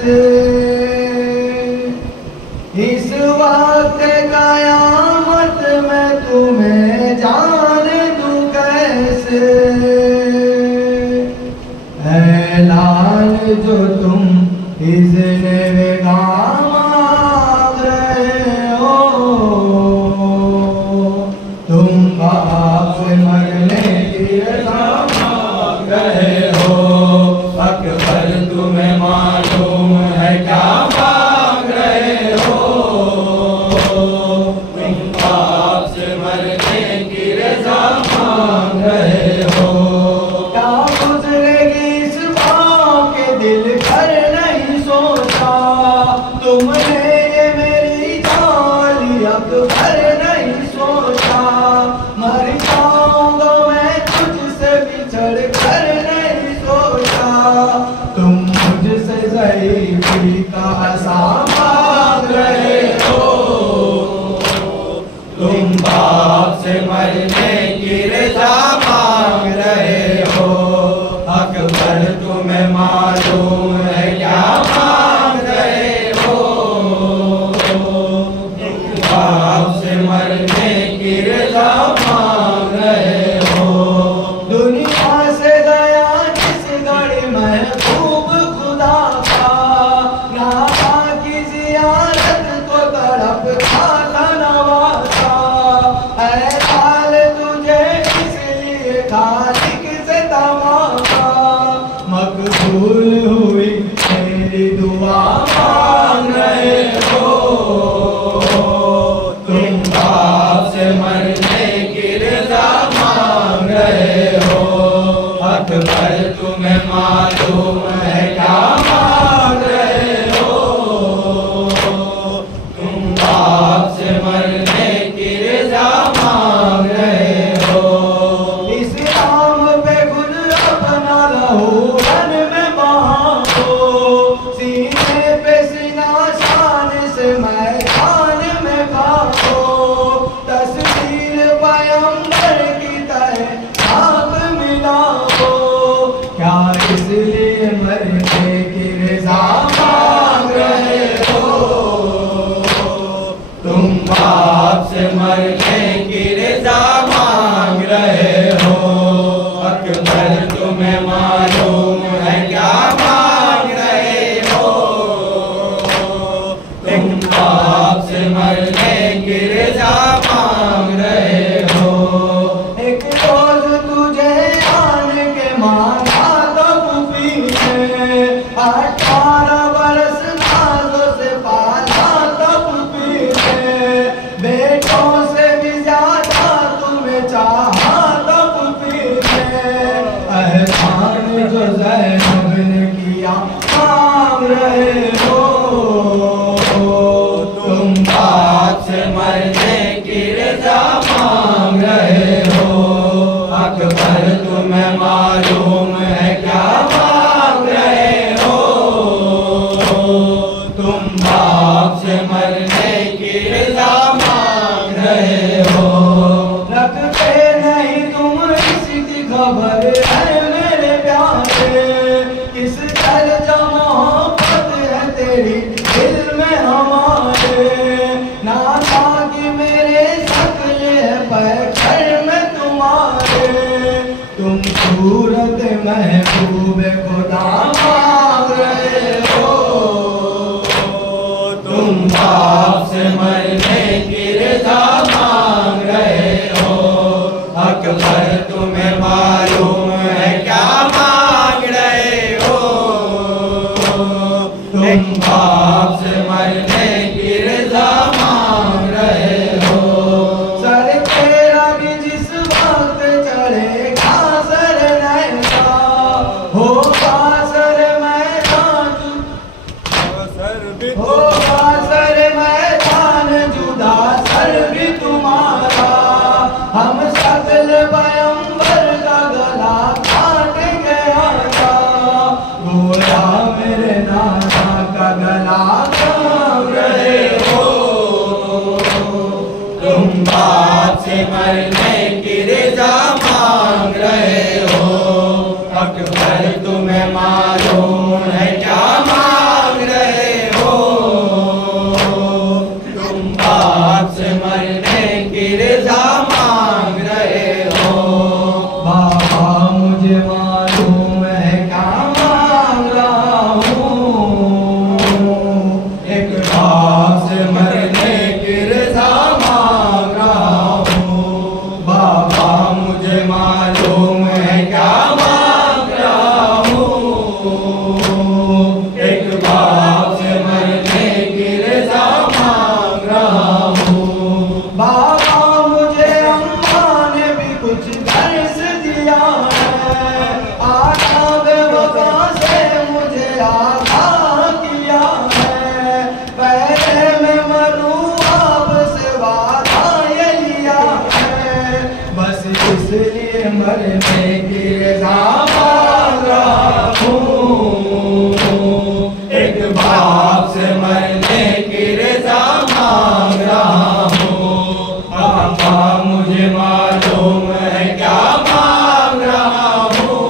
से। इस वक्त कयामत में तुम्हें जाने दूं कैसे। ऐ लाल जो तुम इज़्ने वेगा मांग रहे हो, तुम बाप से मरने की रज़ा मांग रहे हो। अकबर तुम्हें मालूम है क्या मांग रहे हो, तुम बाप से मरने की रज़ा मांग रहे हो। क्या गुजरेगी इस बाप के दिल पर नहीं सोचा, तुमने ये मेरी जाली अकबर नहीं सोचा। मर जाऊंगा मैं तुझसे बिछड़ कर नहीं सोचा, तुम मुझसे ज़ईफ़ी का आसा मांग रहे हो, तुम बाप से मरने की रज़ा मांग रहे हो। अकबर तुम्हें मालूम है क्या मांग रहे हो, तुम बाप से मरने की रज़ा मांग रहे हो। दुनिया से गया जिस घड़ी महबूब खुदा का, नाबा की ज़ियारत को तड़प खाता नवाज़ा। ऐ लाल तुझे इसलिए खालिक से तवाज़ा, मकबूल हुई मेरी दुआ मांग रहे हो, तुम बाप से मरने की रज़ा मांग रहे हो। अकबर तुम्हें मालूम है क्या मांग रहे हो, तुम बाप से मरने की रज़ा मांग रहे हो। इस्लाम पे खुद अपना लहू बन में बहाओ, सीने पे सीना शान से मैदान में खाओ। तस्वीर पैगंबर की तरह आप मिलाओ, क्या इसलिए मरने की रज़ा मांग रहे हो, तुम बाप से मरने की रज़ा मांग रहे हो। अकबर तुम्हें मालूम है क्या मांग रहे हो, तुम बाप से मरने की रज़ा मांग रहे हो। एक रोज तुझे आन के मांगा तब पीछे, 18 बरस नाज़ों से पाला तब पीछे। बेटों से भी ज्यादा तुम्हें चाहा तब पीछे। एहसान जो ज़ैनब ने किया मांग रहे हो, तुम बाप से मरने की रज़ा मांग रहे हो। अकबर तुम्हें मालूम है क्या मांग रहे हो, तुम बाप से मरने की रज़ा मांग रहे हो। रखते नहीं तुम इसकी खबर है मेरे प्यारे, किस दर्जा मोहब्बत है तेरी दिल में हमारे। नाता कि मेरे शक्ल है पैकर में तुम्हारे, तुम सूरत महबूब खुदा मांग रहे हो, तुम बाप से मरने की रज़ा मांग रहे हो। अकबर तुम्हें मालूम है क्या मांग रहे हो, तुम बाप से मरने की रज़ा मांग रहे हो। सर तेरा भी जिस वक्त चढ़ेगा सर नैसा, होगा सर मैदान, होगा सर मैदान जुदा सर भी तुम्हारा। हम शक्ल पैगंबर का गला काट गया था, गोया मेरे नाना का गला काट रहे हो, तुम बाप से मरने की रज़ा मांग रहे हो। अकबर तुम्हें मालूम है क्या मांग रहे से मरने की रज़ा मांग रहा हूँ, एक बाप से मरने की रज़ा मांग रहा हूँ। पापा मुझे मालूम है क्या मांग रहा हूँ,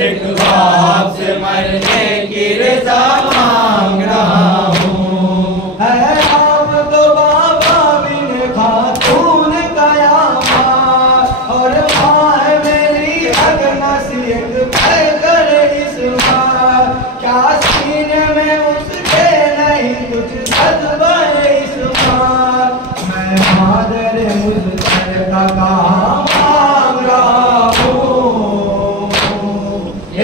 एक बाप से मरने की रज़ा मांग रहा हूँ। है आप तो बाबा बिन खातून कयामा, और माँ है मेरी अगनसीयत कर इस माँ, क्या सीने में उसके नहीं कुछ जज्बा इस माँ। मैं मादर मुझतर का कहाँ मांग रहा हूँ,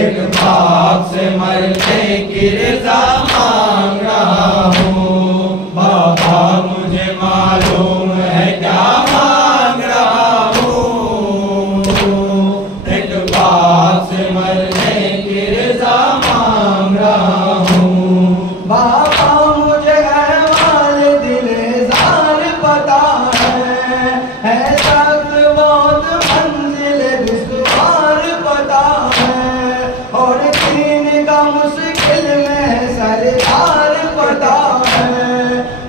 एक बाप से मरने की रज़ा मांग रहा हूँ। बाबा मुझे मालूम है क्या मांग रहा हूँ, एक बाप से मरने की रज़ा मांग रहा हूँ। बाबा मुझे अहवाल दिले ज़ार पता है सख्त बहुत मंजिल दुश्वार पता है, और दीन का मुश्किल में सरदार पता है।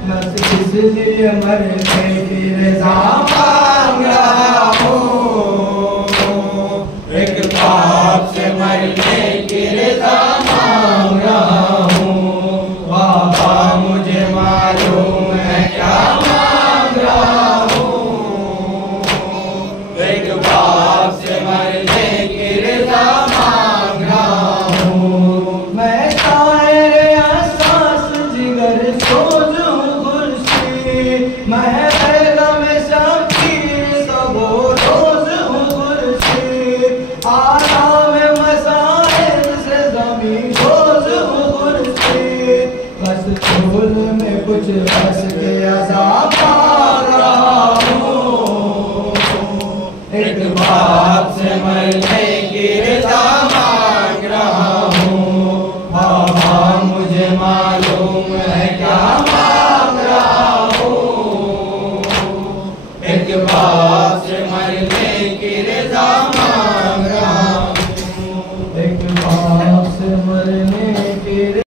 बस इसलिए मरने की रज़ा मांग रहा हूँ, एक बाप से मरने की रज़ा मांग रहा हूँ। बाबा मुझे मालूम है क्या मांग रहा हूँ, एक बाप से मरने की रज़ा मांग रहा हूँ। मैं शायर एहसास जिगर सोच हूँ कुर्सी, मैं पैगम शकीर सबो रोज हूँ कुर्सी, आराम मसाइल से ज़मीन रोज हूँ कुर्सी। बस फूल में कुछ बस के अज़ाब मांग रहा हूँ, एक बाप से मरने की रज़ा मांग रहा हूँ। बाबा मुझे मालूम है क्या